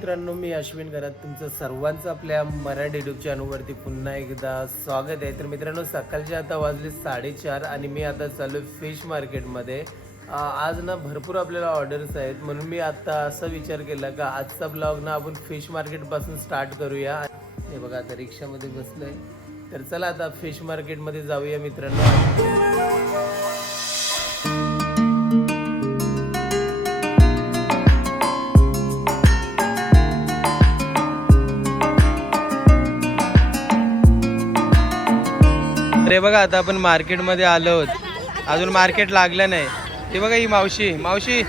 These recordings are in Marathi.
मित्रांनो मी अश्विन घरात तुमचं सर्वांचं आपल्या मराठी युट्यूब चॅनलवरती पुन्हा एकदा स्वागत आहे. तर मित्रांनो सकाळचे आता वाजले साडेचार आणि मी आता चालू आहे फिश मार्केटमध्ये आज ना भरपूर आपल्याला ऑर्डर्स आहेत. म्हणून मी आता असा विचार केला का आजचा ब्लॉग ना आपण फिश मार्केटपासून स्टार्ट करूया. हे बघा आता रिक्षामध्ये बसलोय. तर चला आता फिश मार्केटमध्ये जाऊया मित्रांनो. अरे बघा आता आपण मार्केटमध्ये आलो. आहोत अजून मार्केट लागलं नाही. ते बघा ही मावशी. मावशी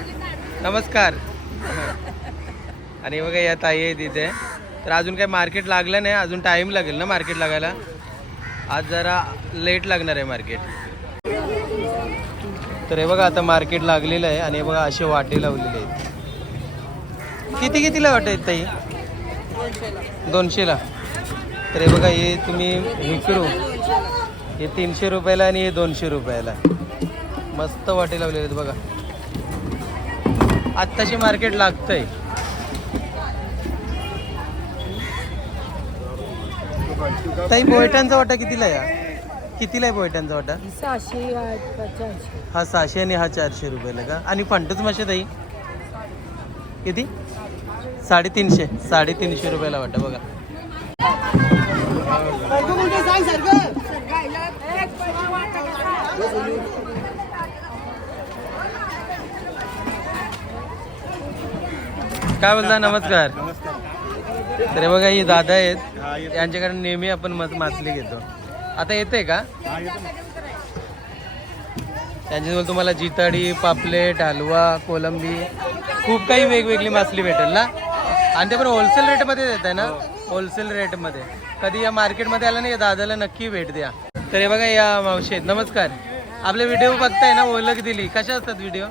नमस्कार. आणि बघा या ताई आहे तिथे तर अजून काही मार्केट लागलं नाही. अजून टाईम लागेल ना मार्केट लागायला? आज जरा लेट लागणार आहे मार्केट. तर हे बघा आता मार्केट लागलेलं आहे आणि हे बघा असे वाटे लावलेले आहेत. किती कितीला वाटे आहेत ताई? दोनशेला. तर हे बघा हे तुम्ही विकरू. हे तीनशे रुपयाला आणि हे दोनशे रुपयाला. मस्त वाटे लावलेले आहेत बघा. आत्ताशी मार्केट लागतंय. ताई बोयटांचा वाटा कितीला आहे? हा? कितीला आहे बोयटांचा वाटा? सहाशे हा सहाशे आणि हा चारशे रुपयाला का? आणि फंटच मासे ताई? किती? साडेतीनशे. साडेतीनशे रुपयाला वाटा बघा. काय बोलता? नमस्कार. तर बघा ही दादा आहेत. यांच्याकडे नेहमी आपण मस मासली घेतो. आता येते का? त्यांच्याजवळ तुम्हाला जिताडी पापलेट हलवा कोलंबी खूप काही वेगवेगळी मासली भेटेल ना? आणि ते पण होलसेल रेटमध्ये देत आहे ना? होलसेल रेटमध्ये कधी या मार्केटमध्ये आला ना या दादाला नक्की भेट द्या. तर हे बघा या मावशी आहेत. नमस्कार. आपले व्हिडिओ बघताय ना ओळख दिली. कशा असतात व्हिडिओ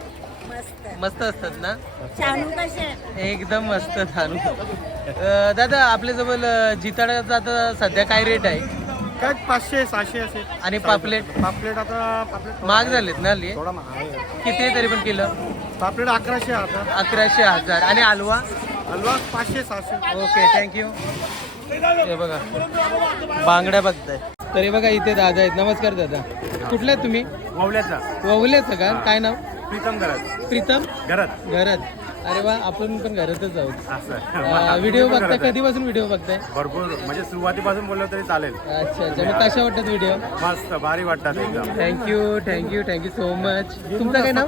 मस्त असतात ना? चालू कसे? एकदम मस्त चालू. अं, दादा आपल्याजवळ अं, जिताड्याचा आता सध्या काय रेट आहे? काय पाचशे सहाशे असे. आणि पापलेट? पापलेट आता पापलेट महाग झालेत ना हल्ली थोडा महाग आहे. किती आहे तरी पण किलो? पापलेट अकराशे आता अकराशे हजार. आणि हलवा? हलवा पाचशे सहाशे. ओके थँक्यू हे बघा. बांगड्या बघताय. तर हे बघा इथे दादा आहेत. नमस्कार दादा. कुठले आहेत तुम्ही? ववल्याचा. वगलेच का? काय नाव? प्रीतम घरात? प्रीतम? घरात. घरात. अरे वा आपण पण घरातच आहोत. असं. व्हिडिओ बघताय कधीपासून व्हिडिओ बघताय? भरपूर म्हणजे सुरुवातीपासून बोललो तरी चालेल. अच्छा अच्छा. मग कशा वाटतात व्हिडिओ मस्त भारी वाटतात एकदम. Thank you thank you thank you so much तुमचं काय नाव?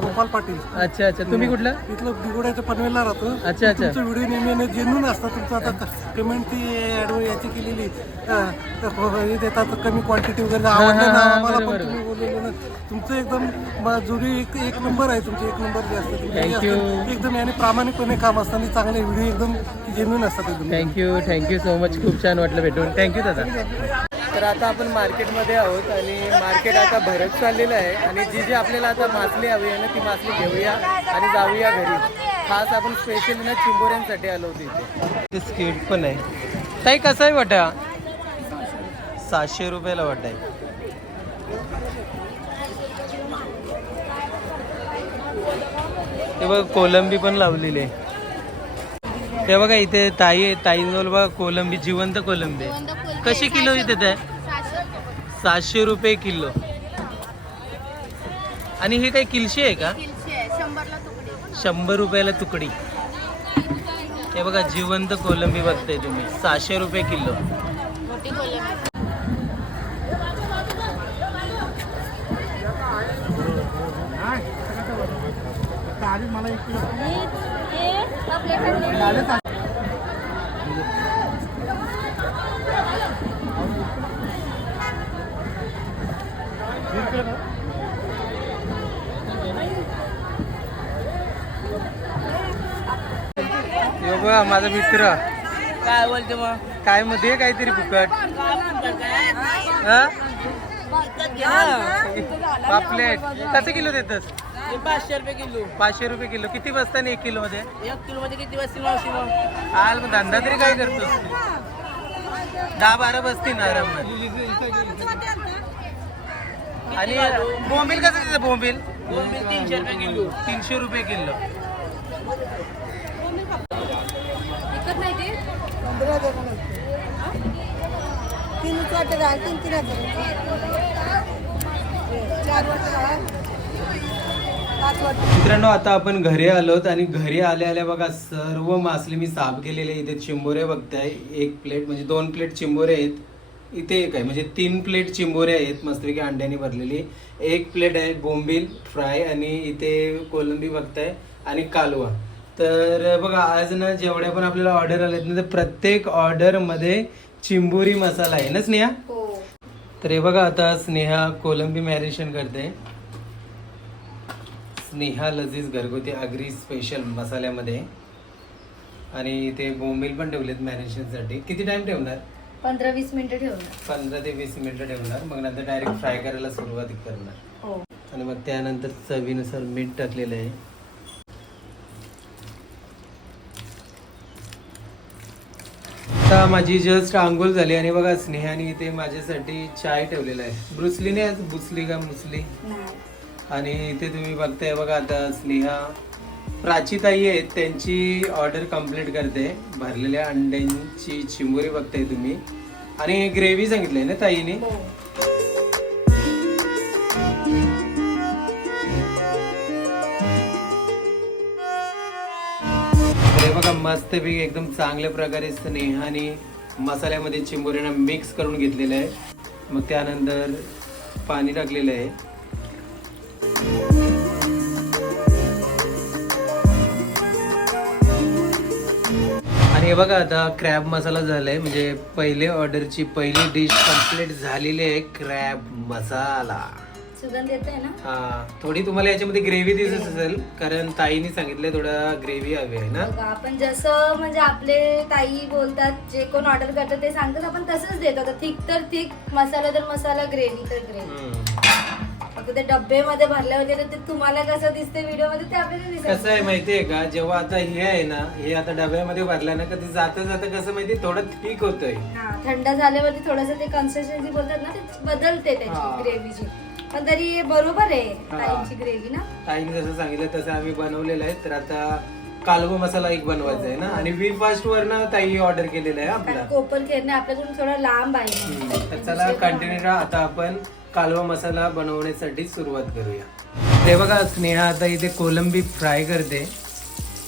गोपाल पाटील. अच्छा अच्छा. तुम्ही कुठलं? इथलं बिगोड्याचं पनवेलला राहतो. अच्छा अच्छा. तुमचं व्हिडिओ नेहमी जेन्यून असतात. तुमचं आता कमेंट ती ॲडव याची केलेली. अं, तर हे देतात कमी क्वांटिटी वगैरे. आवडलं ना हा, आम्हाला. पण तुम्ही बोललेलं ना. तुमचं एकदम म- जुडी एक एक नंबर आहे तुमचे. एक नंबर जे असतं तुमचे जे Thank you. असतं, एकदम याने प्रामाणिकपणे काम असताना चांगले व्हिडिओ एकदम जेन्यून असतात एकदम. थँक्यू थँक्यू सो मच खूप छान वाटलं भेटून. थँक्यू दादा. तर आता आपण मार्केटमध्ये आहोत आणि मार्केट आता भरत चाललेलं आहे. आणि जी जी आपल्याला आता मासली हवी आहे ना ती मासली घेऊया आणि जाऊया घरी. खास आपण स्पेशली ना चिंबोऱ्यांसाठी आलो होतो इथे. ते स्किट पण आहे. ताई कसा आहे वाटा? सहाशे रुपयाला वाटा आहे. ते बघ कोलंबी पण लावलेली आहे. ते बघा इथे ताई ताईंजवळ बघा कोलंबी जिवंत कोलंबी आहे. कशी किलो इथे ते? सातशे रुपये किलो. आणि हे काही किलशी आहे का? शंभर रुपयाला तुकडी. हे बघा जिवंत कोलंबी बघताय तुम्ही. सहाशे रुपये किलो. यो बघा माझा मित्र. काय बोलते मग? काय मध्ये काहीतरी फुकट. हा? पापलेट. कसं किलो देतस? पाचशे रुपये किलो. पाचशे रुपये किलो. किती बसता एक किलो मध्ये? एक किलो मध्ये किती वाजतील मावशी मग? हाल मग धंदा तरी काय करतोस? तू दहा बारा बसतील ना आरामात. आणि बोंबील कसं देतं बोंबील? दोन तीनशे रुपये किलो. तीनशे रुपये किलो. विकत नाही ते पंधरा हजार तीन वाटत आहे तीन तीन हजार चार वाटत आहे मित्रांनो आता आपण घरी आलोत आणि घरी आल्या आल्या बघा सर्व मासले मी साफ केलेले इथे चिंबोरे बघताय. एक प्लेट म्हणजे दोन प्लेट चिंबोरे आहेत. इथे एक आहे म्हणजे तीन प्लेट चिंबोरे आहेत मस्तपैकी अंड्याने भरलेली. एक प्लेट आहे बोंबील फ्राय आणि इथे कोलंबी बघताय आणि कालवा. तर बघा आज ना जेवढ्या पण आपल्याला ऑर्डर आलेत ना तर प्रत्येक ऑर्डरमध्ये चिंबोरी मसाला आहे ना स्नेहा? हो. तर हे बघा आता स्नेहा कोलंबी मॅरिनेशन करते. स्नेहा लजीज घरगुती आगरी स्पेशल मसाल्यामध्ये. आणि ते बोंबील पण ठेवलेत मॅरिनेशनसाठी. किती टाइम ठेवणार? पंधरा वीस मिनिटं ठेवणार. पंधरा ते वीस मिनिटं ठेवणार. मग नंतर डायरेक्ट फ्राय करायला सुरुवात करणार. हो. आणि मग त्यानंतर चवीनुसार मीठ टाकलेलं आहे. आता माझी जस्ट आंघोळ झाली आणि बघा स्नेहाने इथे माझ्यासाठी चाय ठेवलेला आहे. ब्रुसलीने आज बुसली का मुसली? नाही. आणि इथे तुम्ही बघताय बघा आता स्नेहा प्राचीताई आहेत त्यांची ऑर्डर कंप्लीट करते. भरलेल्या अंड्यांची चिंबोरी बघताय तुम्ही. आणि ग्रेव्ही सांगितलंय ना ताईने? हो. हे बघा मस्तपैकी एकदम चांगल्या प्रकारे स्नेहाने मसाल्यामध्ये चिंबोऱ्यांना मिक्स करून घेतलेलं आहे. मग त्यानंतर पाणी टाकलेलं आहे. हे बघा आता क्रॅब मसाला झालाय. म्हणजे पहिले ऑर्डरची पहिली डिश कंप्लीट झालेली आहे क्रॅब मसाला सुगंध येत आहे ना? हा थोडी तुम्हाला याच्यामध्ये ग्रेव्ही दिसत असेल कारण ताईने सांगितलंय थोडा ग्रेव्ही हवी आहे ना? बघा, आपण जसं म्हणजे आपले ताई बोलतात जे कोण ऑर्डर करतात ते सांगतात आपण तसंच देतो. थिक तर थिक मसाला तर मसाला ग्रेव्ही तर ग्रेव्ही हम्म. फक्त ते डब्बेमध्ये भरल्या वगैरे ते तुम्हाला कसं दिसते व्हिडिओमध्ये ते आपल्याला दिसत कसं आहे माहितीये का जेव्हा आता हे आहे ना हे आता डब्यामध्ये भरलं ना कधी जाता जाता कसं माहिती थोडं ठीक होतंय. हा थंड झाल्यावरती थोडंसं ते कन्सिस्टन्सी बोलतात ना ते बदलते हा. त्याची ग्रेव्हीची पण तरी हे बरोबर आहे हा. ताईंची ग्रेव्ही ना? ताईने जसं सांगितलं तसं आम्ही बनवलेलं आहे. तर आता कालवा मसाला एक बनवायचा आहे ना. आणि वी फास्ट वर ना ताई ऑर्डर केलेला आहे आपला. कारण कोपर खेळणे आपल्याकडून थोडा लांब आहे. हम्म. तर चला कंटिन्यू आता आपण कालवा मसाला बनवण्यासाठी सुरुवात करूया. ते बघा स्नेहा आता इथे कोलंबी फ्राय करते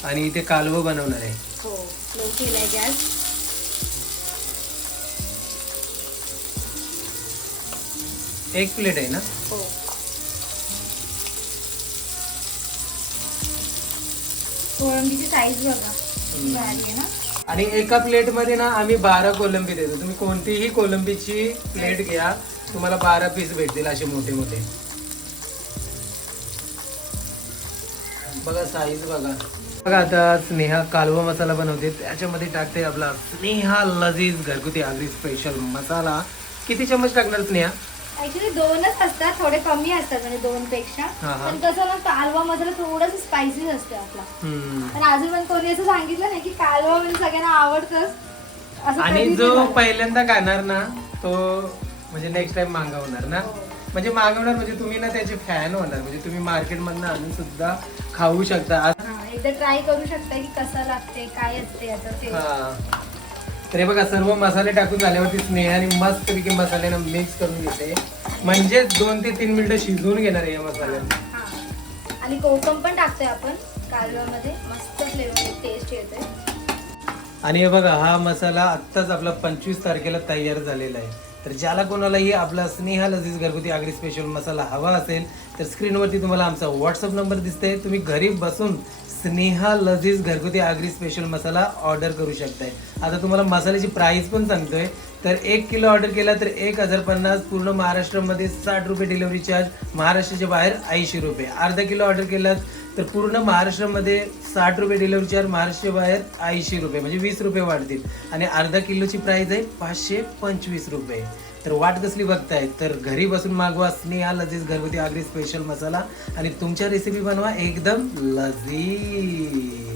आणि इथे कालवं बनवणार आहे. हो लो केलाय गॅस. एक प्लेट आहे ना? हो. कोळंबीची साईज बघा. भारी आहे ना? आणि एका प्लेटमध्ये ना आम्ही बारा कोलंबी देतो. तुम्ही कोणतीही कोलंबीची प्लेट घ्या तुम्हाला बारा पीस भेटतील असे मोठे मोठे. बघा साईज बघा. बघा आता स्नेहा कालवा मसाला बनवते. त्याच्यामध्ये टाकते आपला स्नेहा लजीज घरगुती आगरी स्पेशल मसाला. किती चम्मच टाकणार स्नेहा? ऍक्च्युली दोनच असतात थोडे कमी असतात म्हणजे दोन पेक्षा हा, हा. पण कसं ना कालवा मसाला थोडस स्पायसी असते आपला हम्म. पण अजून पण कोणी असं सांगितलं नाही की कालवा म्हणजे सगळ्यांना आवडतच असं आणि कधीच जो नाही. पहिल्यांदा खाणार ना तो म्हणजे नेक्स्ट टाइम मागवणार ना म्हणजे मागवणार म्हणजे तुम्ही ना त्याचे फॅन होणार म्हणजे तुम्ही मार्केटमधनं आणून सुद्धा खाऊ शकता आज- हा, एकदा ट्राय करू शकता की कसं लागते काय असते याचं ते हा. तर हे बघा सर्व मसाले टाकून झाल्यावरती स्नेहाने मस्त पैकी मसाल्यानं मिक्स करून घेते. म्हणजे दोन ते तीन मिनिटं शिजवून घेणार आहे या मसाल्यात हा. आणि कोकम पण टाकतोय आपण कालव्यामध्ये. मस्त फ्लेवर टेस्ट आणि हे बघा हा मसाला आत्ताच आपला पंचवीस तारखेला तयार झालेला आहे. तर ज्याला कोणालाही आपला स्नेहा लजीज घरगुती आगरी स्पेशल मसाला हवा असेल तर स्क्रीनवरती तुम्हाला आमचा व्हॉट्सअप नंबर दिसतोय. तुम्ही घरी बसून स्नेहा लजीज घरगुती आगरी स्पेशल मसाला ऑर्डर करू शकताय. आता तुम्हाला मसाल्याची प्राईस पण सांगतोय. तर एक किलो ऑर्डर केला तर एक हजार पन्नास पूर्ण महाराष्ट्रामध्ये साठ रुपये डिलिव्हरी चार्ज महाराष्ट्राच्या बाहेर ऐंशी रुपये. अर्धा किलो ऑर्डर केलात तर पूर्ण महाराष्ट्रामध्ये साठ रुपये डिलिव्हरी चार्ज महाराष्ट्राच्या बाहेर ऐंशी रुपये म्हणजे वीस रुपये वाढतील. आणि अर्धा किलोची प्राईज आहे पाचशे पंचवीस रुपये. तर वाट कसली बघताय? तर घरी बसून मागवा स्नेहा लजीज घरगुती आगरी स्पेशल मसाला आणि तुमच्या रेसिपी बनवा एकदम लजीज.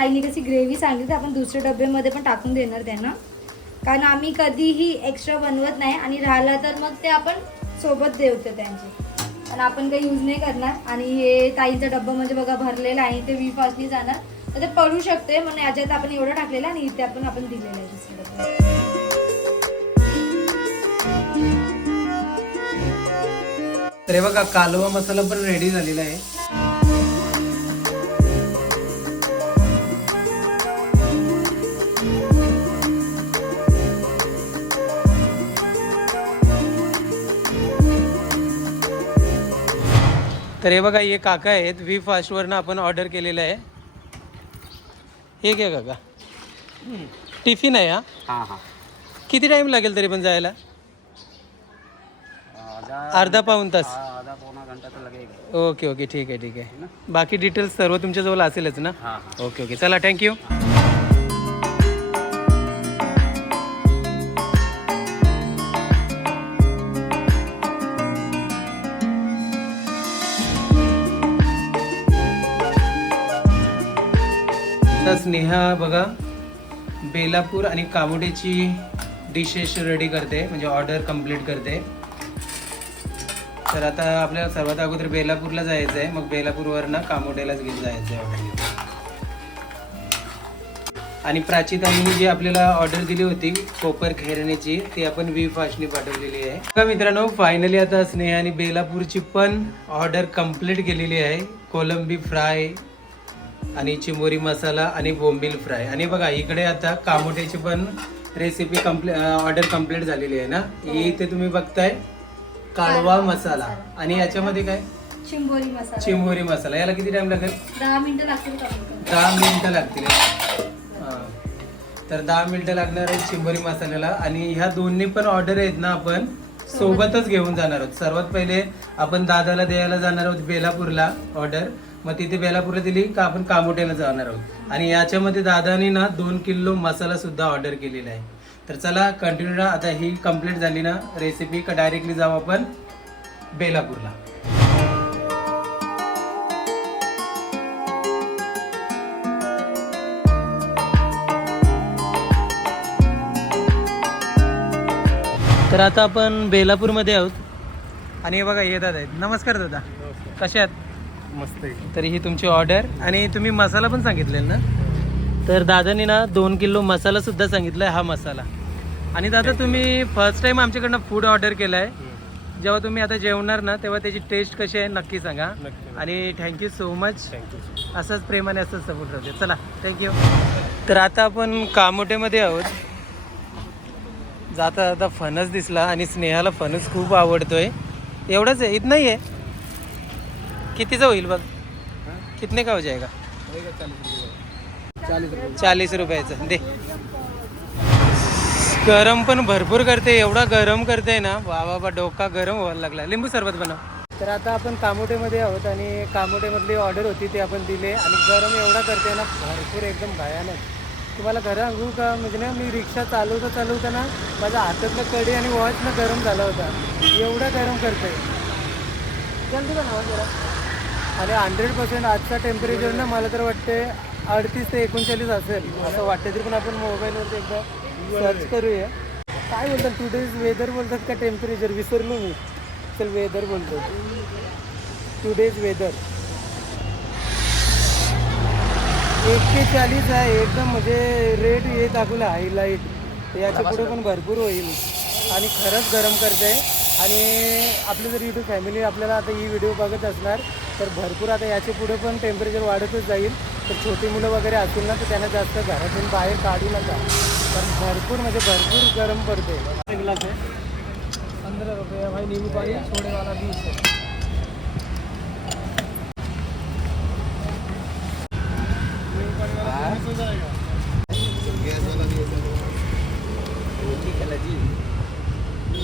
ताईने कशी ग्रेव्ही सांगितली आपण दुसऱ्या डब्यामध्ये पण टाकून देणार त्यांना. कारण आम्ही कधीही एक्स्ट्रा बनवत नाही आणि राहिला तर मग ते आपण सोबत देवतो त्यांचे. पण आपण काही यूज नाही करणार. आणि हे ताईचा डब्बा म्हणजे बघा भरलेला आहे ते वी फास्टली जाणार. तर ते पडू शकते म्हणून याच्यात आपण एवढं टाकलेलं आणि इथे आपण आपण दिलेलं आहे तर हे बघा कालवा मसाला पण रेडी झालेला आहे. तर हे बघा हे काका आहेत. वी फास्टवरनं आपण ऑर्डर केलेलं आहे. हे घ्या काका. टिफिन आहे हा? हां हां. किती टाइम लागेल तरी पण जायला? अर्धा पाऊन तास. आधा पावणा घंटा तर लगेगा ओके ओके ठीक आहे ठीक आहे. बाकी डिटेल्स सर्व तुमच्याजवळ असेलच ना? हां ओके ओके चला थँक्यू स्नेहा बघा बेलापूर आणि कामोड्याची डिशेस रेडी करते म्हणजे ऑर्डर कंप्लीट करते. तर आता आपल्याला सर्वात अगोदर बेलापूरला जायचं आहे मग बेलापूरवरनं कामोड्यालाच घेऊन जायचं आहे ऑर्डर घेऊन. आणि प्राचीताईंनी जी आपल्याला ऑर्डर दिली होती कोपर खेरण्याची ती आपण वी फास्टनी पाठवलेली आहे. बघा मित्रांनो फायनली आता स्नेहाने बेलापूरची पण ऑर्डर कंप्लीट केलेली आहे. कोलंबी फ्राय आणि चिंबोरी मसाला आणि बोंबील फ्राय. आणि बघा इकडे आता कामोट्याची पण रेसिपी कम्प्ली ऑर्डर कंप्लीट झालेली आहे ना? ही. इथे तुम्ही बघताय काळवा मसाला. आणि याच्यामध्ये काय? चिंबोरी मसाला. चिंबोरी मसाला. याला किती टाइम लागेल? दहा मिनिटं लागतील. दहा मिनिटं लागतील. हा. तर दहा मिनिटं लागणार आहे चिंबोरी मसाल्याला. आणि ह्या दोन्ही पण ऑर्डर आहेत ना आपण? सोबतच. घेऊन जाणार आहोत. सर्वात पहिले आपण दादाला द्यायला जाणार आहोत बेलापूरला ऑर्डर मग तिथे बेलापूरला दिली का आपण कामोट्याला जाणार आहोत. आणि याच्यामध्ये दादानी ना दोन किलो मसाला सुद्धा ऑर्डर केलेला आहे. तर चला कंटिन्यू आता ही कंप्लीट झाली ना रेसिपी का डायरेक्टली जाऊ आपण बेलापूरला. तर आता आपण बेलापूरमध्ये आहोत. आणि हे बघा दादा आहेत. नमस्कार दादा. कसे आहात? मस्त आहे. तर ही तुमची ऑर्डर. आणि तुम्ही मसाला पण सांगितलेला ना? तर दादानी ना दोन किलो मसाला सुद्धा सांगितलाय हा मसाला. आणि दादा तुम्ही फर्स्ट टाइम आमच्याकडनं फूड ऑर्डर केलं आहे जेव्हा तुम्ही आता जेवणार ना तेव्हा त्याची टेस्ट कशी आहे नक्की सांगा. आणि थँक्यू सो मच असंच प्रेमाने असंच सपोर्ट राहते चला थँक्यू तर आता आपण कामोटेमध्ये आहोत. जाता जाता फणस दिसला आणि स्नेहाला फणस खूप आवडतोय. एवढंच आहे इथं नाही आहे कितीचं होईल बघ? कितने का हो जाएगा चाळीस रुपयाचं. दे. गरम पण भरपूर करते एवढा गरम करते ना. वा वा डोका गरम व्हायला लागला. लिंबू सरबत बनव. तर आता आपण कामोटेमध्ये आहोत आणि कामोटेमधली ऑर्डर होती ती आपण दिले. आणि गरम एवढा करते ना भरपूर एकदम भयानक. तुम्हाला खरं सांगू का? म्हणजे ना मी रिक्षा चालवता चालवताना माझ्या हातातलं कडी आणि वॉचनं गरम झाला होता. एवढा गरम करते. जल्दी बनवा जरा. आणि हंड्रेड पर्सेंट आजच्या टेम्परेचर ना मला तर वाटते अडतीस ते एकोणचाळीस असेल. असं वाटतं तरी पण आपण मोबाईलवरती एकदा सर्च करूया. काय बोलतात टू डेज वेदर बोलतात का टेम्परेचर विसरलो मी. चल वेदर बोलतो. टू डेज वेदर चाळीस आहे एकदम म्हणजे रेट हे दाखवलं हायलाईट याच्यापुढे पण भरपूर होईल. आणि खरंच गरम करते आणि आपलं जर युट्यूब फॅमिली आपल्याला आता ही व्हिडिओ बघत असणार तर भरपूर आता याच्यापुढे पण टेम्परेचर वाढतच जाईल. तर छोटी मुलं वगैरे असतील ना तर त्यांना जास्त घरातून बाहेर काढू नका. पण भरपूर म्हणजे भरपूर गरम पडते. ग्लास आहे. पंधरा रुपये. भाई नींबू पाणी सोडेवाला वीस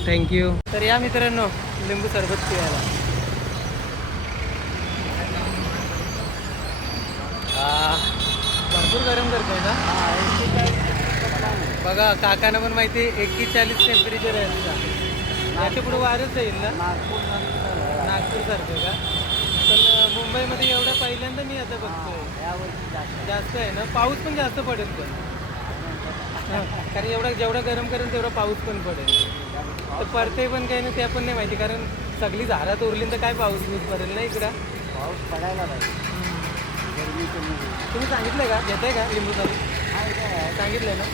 थँक्यू तर या मित्रांनो लिंबू सरबत पियाला हा, भरपूर गरम करतोय ना बघा काकांना पण माहिती आहे एक्केचाळीस टेम्परेचर आहे आता याच्यापुढे वारच जाईल ना? नागपूर सारखं का? पण मुंबईमध्ये एवढा पहिल्यांदा मी आता बघतोय. जास्त आहे ना? पाऊस पण जास्त पडेल पण. कारण एवढा जेवढा गरम करेल तेवढा पाऊस पण पडेल. तर पडते पण काही नाही ते पण नाही माहिती. कारण सगळी झारात उरली तर काय पाऊस पडेल ना इकडं? पाऊस पडायला पाहिजे. तुम्ही सांगितलंय का? घेताय का लिंबू सरबत सांगितलंय ना?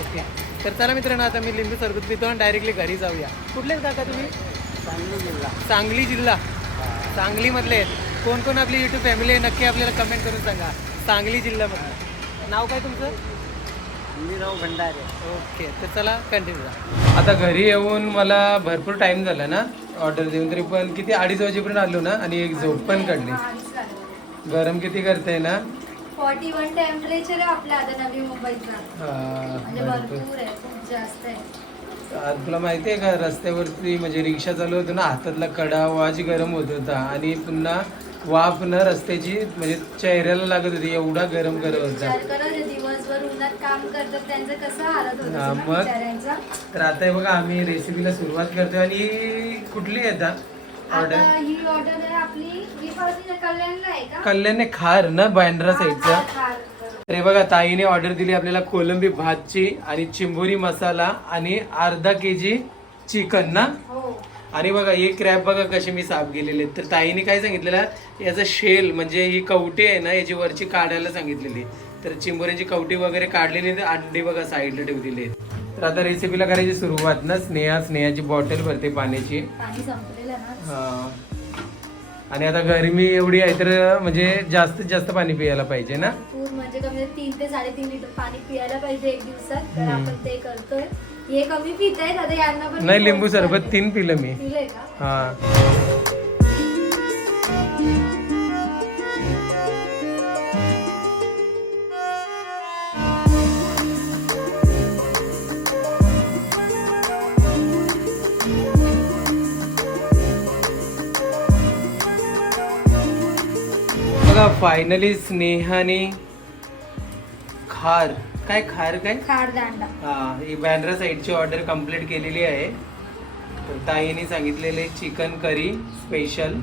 ओके. तर चला मित्रांनो आता मी लिंबू सरबत पितो आणि डायरेक्टली घरी जाऊया. कुठले काका तुम्ही? सांगली जिल्हा. सांगली जिल्हा. सांगलीमधले. आहेत कोण कोण आपली युट्यूब फॅमिली आहे नक्की आपल्याला कमेंट करून सांगा. सांगली जिल्ह्यामधलं. नाव काय तुमचं? भंडारे. ओके. तर चला कंटिन्यू आता घरी येऊन मला भरपूर टाइम झाला ना ऑर्डर देऊन. तरी पण किती अडीच वाजेपर्यंत आलो ना आणि एक झोप पण काढली. गरम किती करते ना? फॉर्टी वन टेम्परेचर आहे आपल्या आता नवी मुंबईचा. म्हणजे भरपूर. भरपूर आहे खूप जास्त आहे. आज तुला माहिती आहे का रस्त्यावरती म्हणजे रिक्षा चालू होतो ना हातातला कडा वाज गरम होत होता. आणि पुन्हा वाफ न रस्त्याची म्हणजे चेहऱ्याला लागत होती एवढा गरम करत होता. दिवसभर उन्हात काम करतात त्यांचं कसं हालत होत मग? तर आता बघा आम्ही रेसिपीला सुरुवात करतोय. आणि कुठली आहे आता आता ऑर्डर? ही ऑर्डर आहे आपली. ही पावती कल्याणला आहे का? कल्याण खार ना बँड्रा साईडचा. तर हे बघा ताईने ऑर्डर दिली आपल्याला कोलंबी भातची आणि चिंबोरी मसाला आणि अर्धा के जी चिकन ना? हो. आणि बघा हे क्रॅब बघा कसे मी साफ केलेले आहेत. तर ताईने काय सांगितलेलं? याचा शेल म्हणजे ही कवटी आहे ना याची वरची काढायला सांगितलेली. तर चिंबोऱ्यांची कवटी वगैरे काढलेली आहे, अंडी बघा साईडला ठेवलेली आहेत. तर आता रेसिपीला करायची सुरुवात ना? स्नेहा स्नेहाची बॉटल भरते पाण्याची. पाणी संपलेलं ना. हा. आणि आता गरमी एवढी आहे तर म्हणजे जास्तीत जास्त पाणी प्यायला पाहिजे ना? पूर म्हणजे कमी तीन ते साडेतीन लिटर पाणी पियायला पाहिजे एक दिवसात. तर आपण ते करतोय. हे कमी पित आहेत आता यांना पण नाही लिंबू सरबत तीन पिलं मी. पिलंय का? हा. बघा फायनली स्नेहाने खार. काय खार काय? खार दांडा. हा ही बँड्रा साईडची ऑर्डर कंप्लीट केलेली आहे. तर ताईने सांगितलेले चिकन करी स्पेशल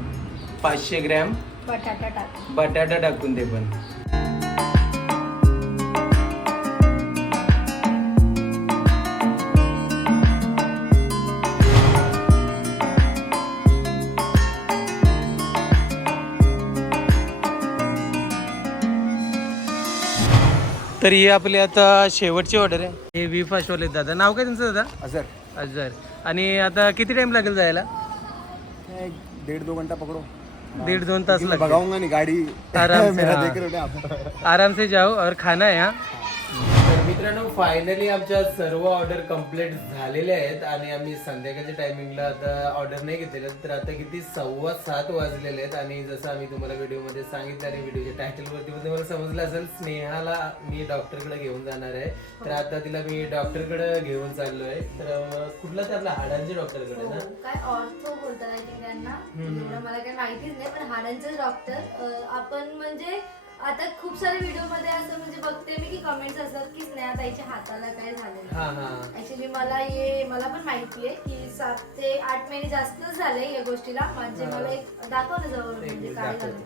पाचशे ग्रॅम. बटाटा टाक बटाटा टाकून ते पण. तर ही आपली आता शेवटची ऑर्डर आहे. हे वी फास्ट वाले दादा. नाव काय तुमचं दादा? अजर अजर आणि आता किती टाइम लागेल जायला? डेढ़ दो घंटा पकड़ो. दीड दोन तास लागतील. भगाऊंगा नहीं गाड़ी. आराम से, मेरा हाँ। देख रहे हो ना आप. आराम से जाओ और खाना आहे हा. मित्रांनो फायनली आमच्या सर्व ऑर्डर कंप्लीट झालेल्या आहेत आणि आम्ही संध्याकाळच्या टायमिंगला आता ऑर्डर नाही घेतलेल्या तर आता किती सव्वा सात वाजलेले आहेत आणि जसं आम्ही तुम्हाला व्हिडिओमध्ये सांगितलं आणि व्हिडिओच्या टायटलवरती पण तुम्हाला समजलं असेल स्नेहाला मी डॉक्टरकडे घेऊन जाणार आहे. तर आता तिला मी डॉक्टरकडे घेऊन चाललोय. तर अं, कुठला ते आपल्या हाडांच्या डॉक्टरकडे ना? काय ऑर्थो बोलतात त्यांना? मला काही माहितीच नाही पण हाडांचे डॉक्टर आपण म्हणजे आता खूप सारे व्हिडिओमध्ये असं म्हणजे बघते मी की कमेंट्स असतात की स्नेहाताईच्या हाताला काय झालेलं हा हा. ऍक्च्युली मला हे मला पण माहिती आहे की सात ते आठ महिने जास्तच झाले या गोष्टीला. म्हणजे मला एक दाखव ना जवळ म्हणजे काय झालं.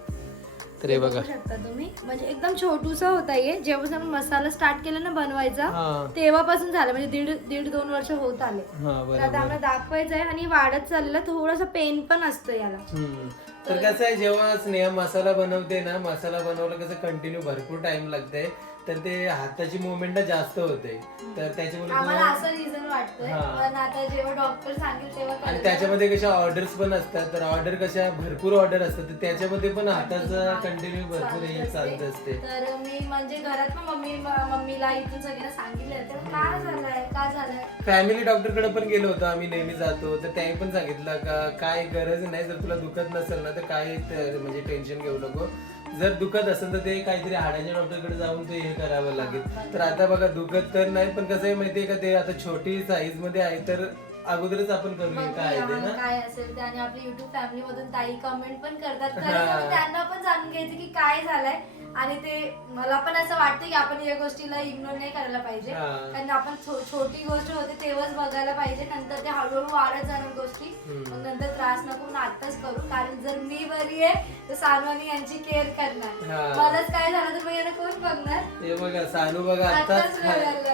तर हे बघा बघू. शकता तुम्ही. म्हणजे एकदम छोटूसा होता हे जेव्हा आपण मसाला स्टार्ट केला ना बनवायचा हा. तेव्हापासून झालं. म्हणजे दीड दीड दोन वर्ष होत आले. हा तर आता बरोबर. आम्हाला दाखवायचं आहे आणि वाढत चाललेलं थोडंसं पेन पण असतं याला. हम्म. तर कसं आहे जेव्हा स्नेहा मसाला बनवते ना मसाला बनवायला कसं कंटिन्यू भरपूर टाइम लागते. तर ते हाताची मुवमेंट जास्त होते. तर त्याच्यामुळे आम्हाला असं रिझन वाटतंय. हा. पण आता जेव्हा डॉक्टर सांगेल तेव्हा आणि कळलं. त्याच्यामध्ये कशा ऑर्डर्स पण असतात. तर ऑर्डर कशा भरपूर ऑर्डर असतात. तर त्याच्यामध्ये पण हाताचा कंटिन्यू भरपूर हे चालत असते. तर मी म्हणजे घरात पण मम्मी मम्मीला इथून सगळ्यांना सांगितलं. काय झालंय? काय झालंय? फॅमिली डॉक्टरकडे पण गेलो होतो आम्ही नेहमी जातो. तर त्यांनी पण सांगितलं का काय गरज नाही जर तुला दुखत नसेल ना तर काय ते- म्हणजे टेन्शन घेऊ नको. जर दुखत असेल तर ते काहीतरी हाडांच्या डॉक्टरकडे जाऊन ते हे करावं लागेल. तर आता बघा दुखत तर नाही पण कसं आहे माहितीये का ते आता छोटी साईजमध्ये आहे तर अगोदरच आपण करूया काय आहे ते बघूया ना? काय असेल ते. आणि आपली युट्यूब फॅमिली मधून ताई कमेंट पण करतात. हा. त्यांना पण जाणून घ्यायचं की काय झालंय. आणि ते मला पण असं वाटतं की आपण या गोष्टीला इग्नोर नाही करायला पाहिजे. कारण आपण छो- छोटी गोष्ट होते तेव्हाच बघायला पाहिजे नंतर ते हळूहळू वाढत जाणार गोष्टी. मग नंतर त्रास नको आत्ताच करू कारण जर मी बरी आहे तर सानवानी यांची केअर करणार. मलाच काय झालं तर मग यांना कोण बघणार हे बघा सानू बघा.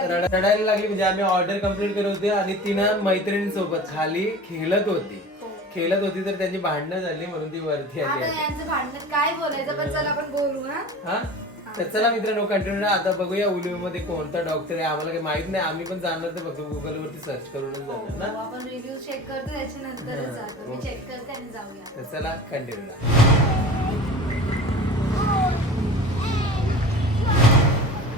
रडा- रडायला लागली म्हणजे आम्ही ऑर्डर कंप्लीट करत होते आणि तिनं मैत्रिणींसोबत खाली खेळत होती खेळत होती तर त्यांची भांडणं झाली म्हणून ती वरती आली आता आहे. यांचं भांडण काय बोलायचं? पण चला आपण बोलू हा? हा? तर चला मित्रांनो कंटिन्यू आता बघूया उलवीमध्ये कोणता डॉक्टर आहे. आम्हाला काही माहीत नाही. आम्ही पण जाणार तर फक्त गुगल वरती सर्च करूनच जाणार ना? आपण रिव्ह्यू चेक करतो त्याच्यानंतरच जातो. मी चेक करते आणि जाऊया. तर चला कंटिन्यू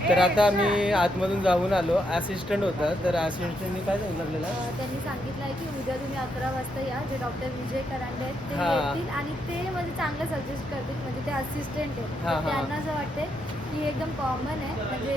तर आता आम्ही आतमधून जाऊन आलो. असिस्टंट होता. तर असिस्टंटने काय सांगितलं आपल्याला? त्यांनी सांगितलं आहे की उद्या तुम्ही अकरा वाजता या. जे डॉक्टर विजय करांडे आहेत ते हा. येतील आणि ते म्हणजे चांगलं सजेस्ट करतील. म्हणजे ते असिस्टंट आहेत. हा, तर. त्यांना असं वाटते की हे एकदम कॉमन आहे. म्हणजे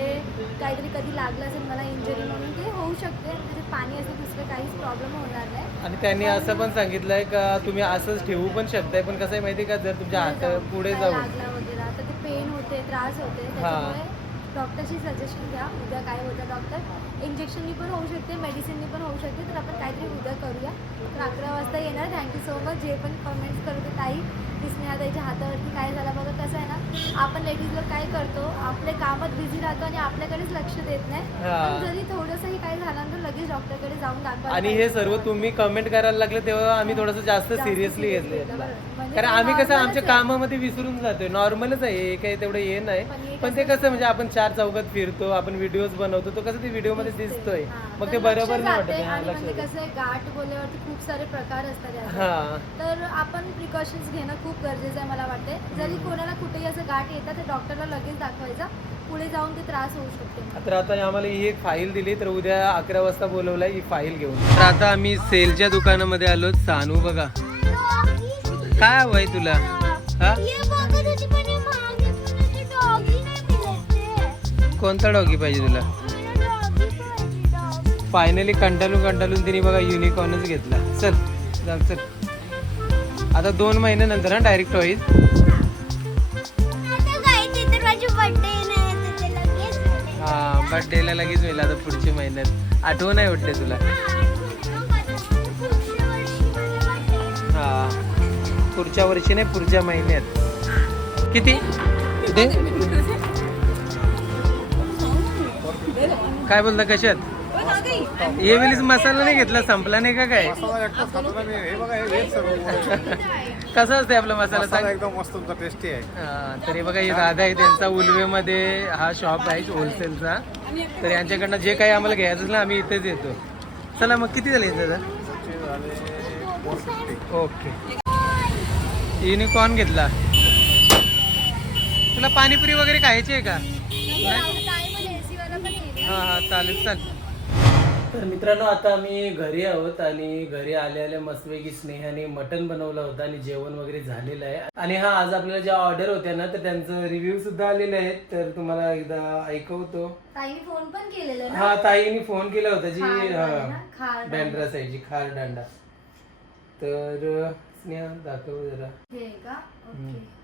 काहीतरी कधी लागलं असेल मला इंजुरी म्हणून ते होऊ शकते. म्हणजे पाणी असेल दुसरं काहीच प्रॉब्लेम होणार नाही. आणि त्यांनी असं पण सांगितलंय का तुम्ही असंच ठेवू पण शकताय. पण कसं आहे माहिती का जर तुमच्या हात पुढे जाऊन. लागला वगैरे. तर ते पेन होते त्रास होते. त्याच्यामुळे डॉक्टरशी सजेशन घ्या. उद्या काय होतं डॉक्टर? इंजेक्शननी पण होऊ शकते मेडिसिननी पण होऊ शकते. तर आपण काहीतरी उद्या करूया. तर अकरा वाजता येणार. थँक्यू सो मच जे पण कमेंट्स करतो ताई की स्नेहाताईच्या हातावरती काय झालं बघा कसं आहे ना? आपण लेडीज लोक काय करतो आपल्या कामात बिझी राहतो आणि आपल्याकडेच लक्ष देत नाही. पण जरी थोडंसंही काही झालं तर लगेच डॉक्टरकडे जाऊन दाखवा. आणि हे सर्व तुम्ही कमेंट करायला लागले तेव्हा आम्ही थोडंसं जास्त सिरियसली घेतले. म्हणजे कारण आम्ही कसं आमच्या. कामामध्ये विसरून जातोय. नॉर्मलच आहे हे काही तेवढं हे नाही. पण ते कसं म्हणजे आपण चार चौकात फिरतो आपण व्हिडिओज बनवतो तो कसं ते व्हिडिओ मध्ये दिसतोय. मग ते बरोबर नाही वाटत हा, आणि म्हणजे जाते. कसं आहे गाठ बोलल्यावरती खूप सारे प्रकार असतात याचे. हा. तर आपण प्रिकॉशन्स घेणं खूप गरजेचं आहे मला वाटते जरी कोणाला कुठेही असं गाठ येतात तर डॉक्टरला लगेच दाखवायचा. पुढे जाऊन ते त्रास होऊ शकते. तर आता आम्हाला ही एक फाईल दिली तर उद्या अकरा वाजता बोलवलाय ही फाईल घेऊन. तर आता आम्ही सेलच्या दुकानामध्ये आलो सानू बघा. काय हवंय तुला? हा? कोणता डॉगी पाहिजे तुला? फायनली कंटाळून कंटाळून तिने बघा युनिकॉर्नच घेतला. चल जा चल. आता दोन महिन्यानंतर ना डायरेक्ट होईल हा बर्थडेला लगेच होईल आता पुढच्या महिन्यात. आठवण आहे वाटते तुला? हा पुढच्या वर्षी नाही पुढच्या महिन्यात. किती? काय बोलता कशात? ये वेळेस मसाला नाही घेतला संपला नाही का काय? कसं असते आपला मसाला? सांग. एकदम मस्त तुमचा टेस्टी आहे. हा, तरी बघा हे दादा आहे त्यांचा उलवेमध्ये हा शॉप आहे होलसेलचा तर यांच्याकडनं जे काही आम्हाला घ्यायचं असेल ना आम्ही इथेच येतो चला मग किती झाले दादा ओके. युनिकॉर्न घेतला. तुला पाणीपुरी वगैरे खायची आहे का? हा हा चालेल चालेल तर मित्रांनो आता आम्ही घरी आहोत आणि घरी आले आले मस्तपैकी स्नेहाने मटन बनवलं होतं आणि जेवण वगैरे झालेलं आहे. आणि हा आज आपल्याला ज्या ऑर्डर होत्या ना तर त्यांचं रिव्ह्यू सुद्धा आलेले आहेत तर तुम्हाला एकदा ऐकवतो. ताईने फोन पण केलेलं ना? हा ताईने फोन केला होता जी खारवाली ना? खार हा साईडची खार दांडा. तर स्नेहा दाखव जरा. हे का? ओके.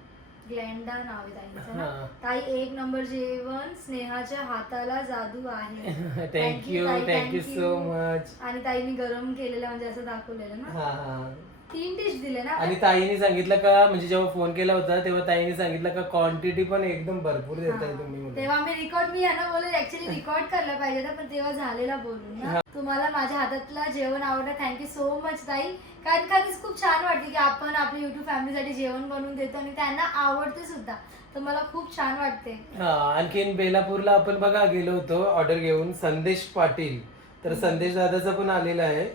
ग्लेंडा नाव आहे ताईंचं ना. हा. ताई एक नंबर जेवण स्नेहाच्या हाताला जादू आहे. थँक्यू ताई, thank you thank so you. Much आणि ताईने गरम केलेलं म्हणजे असं दाखवलेलं ना. हा हा. तीन डिश दिले ना. आणि ताईने सांगितलं का म्हणजे जेव्हा फोन केला होता तेव्हा ताईने सांगितलं का क्वांटिटी पण एकदम भरपूर देताय तुम्ही म्हणून. तेव्हा मी रेकॉर्ड मी यांना बोलले ऍक्च्युली रेकॉर्ड करायला पाहिजे ना पण तेव्हा झालेला बोलून ना. तुम्हाला माझ्या हातातलं जेवण आवडलं. थँक्यू सो मच ताई. कारण खरंच खूप छान वाटते की आपण आपल्या युट्यूब फॅमिलीसाठी जेवण बनवून देतो आणि त्यांना आवडते सुद्धा. तर मला खूप छान वाटते हा आणखीन बेलापूरला आपण बघा गेलो होतो ऑर्डर घेऊन संदेश पाटील. तर संदेश दादाचा पण आलेला आहे.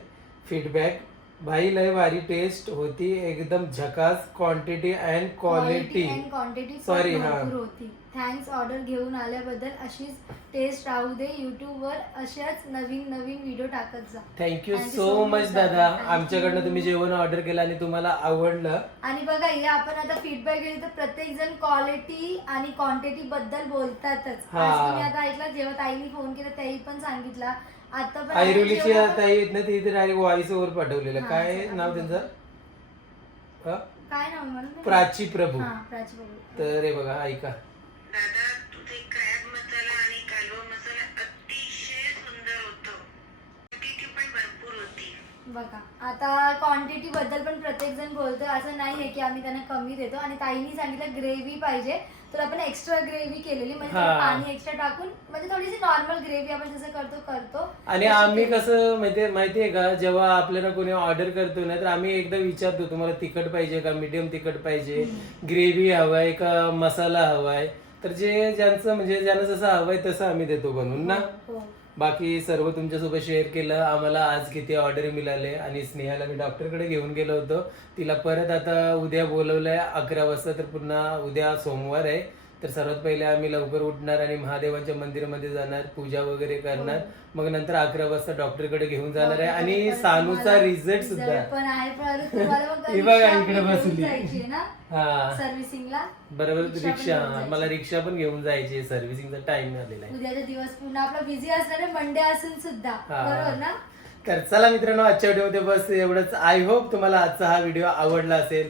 फीडबॅक भाई लय भारी टेस्ट होती. एकदम झकास quantity and quality and quantity Sorry, हा. होती. थँक्स ऑर्डर घेऊन आल्याबद्दल अशीच टेस्ट राहू दे. YouTube वर अशाच नवीन नवीन व्हिडिओ टाकत जा. Thank you Thank you so much दादा. दादा. Thank आमच्याकडनं you. तुम्ही जेवण ऑर्डर केलं आणि तुम्हाला आवडलं. आणि बघा हे आपण आता फीडबॅक घेतली तर प्रत्येक जण क्वालिटी आणि क्वांटिटी बद्दल बोलतातच. हा. आज तुम्ही आता ऐकलं जेव्हा ताईने फोन केला त्याही पण सांगितला. आता पण जेव्हा- ताई आहेत ना ती डायरेक्ट व्हॉइस ओव्हर पाठवलेलं. हा, काय. नाव त्यांचं? हा? काय नाव म्हणून प्राची प्रभू. हा प्राची बरोबर तर हे बघा ऐका. दादा तुझे क्रॅब मसाला आणि कालवा मसाला अतिशय सुंदर होतो. क्वांटिटी पण भरपूर होती. बघा आता क्वांटिटी बद्दल पण प्रत्येक जण बोलतो असं नाही आहे की आम्ही त्यांना कमी देतो. आणि ताईनी सांगितलं ग्रेव्ही पाहिजे. तर आपण एक्स्ट्रा ग्रेव्ही केलेली म्हणजे हा. पाणी एक्स्ट्रा टाकून म्हणजे थोडीशी नॉर्मल ग्रेव्ही आपण जसं करतो करतो. आणि आम्ही कसं माहितीये माहितीये का? जेव्हा आपल्याला कोणी ऑर्डर करतो ना तर आम्ही एकदा विचारतो तुम्हाला तिखट पाहिजे का? मीडियम तिखट पाहिजे? ग्रेव्ही हवाय का? मसाला हवाय? तर जे ज्यांचं म्हणजे ज्यांना जसं हवंय तसं आम्ही देतो बनवून ना? हो बाकी सर्व तुमच्यासोबत शेअर केलं आम्हाला आज किती ऑर्डर मिळाले आणि स्नेहाला मी डॉक्टरकडे घेऊन गेलो होतो. तिला परत आता उद्या बोलवलंय अकरा वाजता तर पुन्हा उद्या सोमवार आहे. तर सर्वात पहिले आम्ही लवकर उठणार आणि महादेवाच्या मंदिरामध्ये जाणार पूजा वगैरे करणार. मग नंतर अकरा वाजता डॉक्टरकडे घेऊन जाणार आहे. आणि सानूचा रिझल्ट सुद्धा. पण आहे परत तुम्हाला मग ही बघा रिक्षा इकडे घेऊन बसली. जायची आहे ना? हा. सर्व्हिसिंगला बरोबर रिक्षा पण रिक्षा. घेऊन जायची. मला रिक्षा पण घेऊन जायची सर्व्हिसिंगचा टाइम आलेला आहे. उद्याचा दिवस पुन्हा आपला बिझी असणार आहे मंडे असून सुद्धा. हा. बरोबर ना? तर चला मित्रांनो आजच्या व्हिडिओमध्ये बस एवढंच. आय होप तुम्हाला आजचा हा व्हिडिओ आवडला असेल.